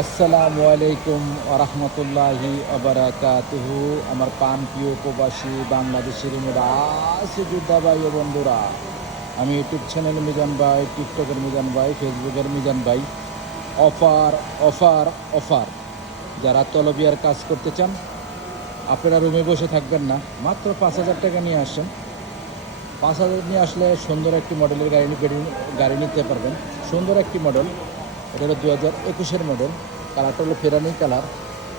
আসসালামু আলাইকুম আরহামতুল্লাহি আবরাকাতুহু। আমার প্রাণ প্রিয় প্রবাসী বাংলাদেশের মেয়েরা আছে যোদ্ধা ভাই ও বন্ধুরা, আমি ইউটিউব চ্যানেল মিজান ভাই, টিকটকের মিজান ভাই, ফেসবুকের মিজান ভাই। Offer offer offer! যারা তলবিয়ার কাজ করতে চান, আপনারা রুমে বসে থাকবেন না, মাত্র 5,000 টাকা নিয়ে আসেন। 5,000 নিয়ে আসলে সুন্দর একটি মডেলের গাড়ি নিতে পারবেন। সুন্দর একটি মডেল, এটা হলো 2021-এর মডেল। কালারটা হলো ফেরানি কালার,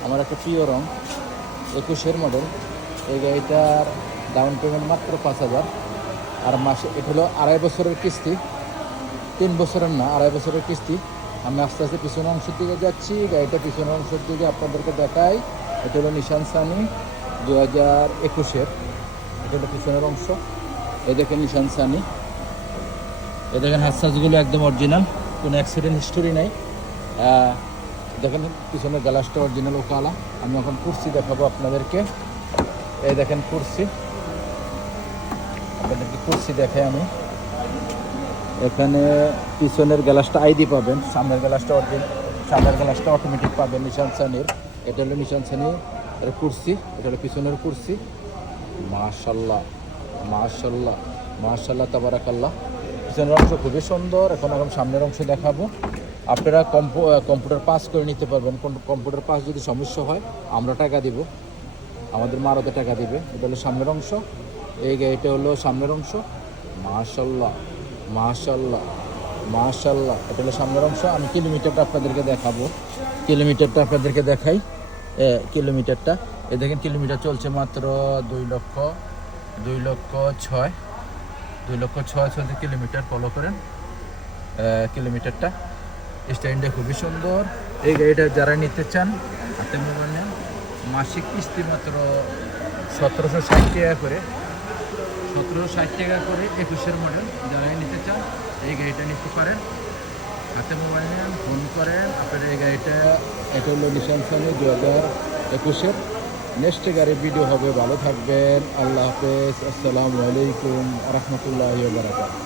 আমার একটা প্রিয় রং। 21-এর মডেল। এই গাড়িটার ডাউন পেমেন্ট মাত্র 5,000। আর মাসে এটা হলো 2.5 বছরের কিস্তি, 3 বছরের না, 2.5 বছরের কিস্তি। আমি আস্তে আস্তে পিছনের অংশের দিকে যাচ্ছি, গাড়িটা পিছনের অংশের দিকে আপনাদেরকে দেখাই। এটা হলো নিশান সানি 2021-এর, এটা হলো পিছনের অংশ। এই দেখেন নিশান সানি, এই দেখেন হাতসাজগুলো একদম অরিজিনাল, কোনো অ্যাক্সিডেন্ট হিস্টোরি নাই। দেখেন পিছনের গ্লাসটা অরিজিনাল ওকালা। আমি এখন কুর্সি দেখাবো আপনাদেরকে। এই দেখেন কুর্সি, আপনাদেরকে কুর্সি দেখে আমি। এখানে পিছনের গ্লাসটা আইডি পাবেন, সামনের গ্লাসটা অরিজিনাল, সামনের গ্লাসটা অটোমেটিক পাবেন নিশান সানির। এটা হলো নিশান সানির এর কুর্সি, এটা হলো পিছনের কুর্সি। মাশাল্লাহ মাশাল্লাহ মাশাল্লাহ তাবারাকাল্লাহ। পিছনের অংশ খুবই সুন্দর। এখন সামনের অংশ দেখাবো। আপনারা কম্পিউটার পাস করে নিতে পারবেন। কম্পিউটার পাস যদি সমস্যা হয় আমরা টাকা দিব, আমাদের মারতে টাকা দিবে। এটা হলো সামনের অংশ, এই গাড়িটা হলো সামনের অংশ। মাশাল্লাহ মাশাল্লাহ মাশাল্লাহ, এটা হলো সামনের অংশ। আমি কিলোমিটারটা আপনাদেরকে দেখাবো, কিলোমিটারটা আপনাদেরকে দেখাই। কিলোমিটারটা এই দেখেন, কিলোমিটার চলছে মাত্র 2,06,2,06,2,06,000 চলছে কিলোমিটার। ফলো করেন কিলোমিটারটা। স্ট্যান্ডে খুবই সুন্দর। এই গাড়িটা যারা নিতে চান হাতে মোবাইল নেন, মাসিক কিস্তি মাত্র 1,760 টাকা করে, 1,760 টাকা করে। 21-এর মডেল যারা নিতে চান এই গাড়িটা নিতে পারেন। হাতে মোবাইল নেন, ফোন করেন আপনারা এই গাড়িটা। এটা হলো নিশান সানি 2021-এর। নেক্সট গাড়ির ভিডিও হবে। ভালো থাকবেন, আল্লাহ হাফেজ, আসসালামু আলাইকুম রহমতুল্লাহি ওয়া বারাকাতুহু।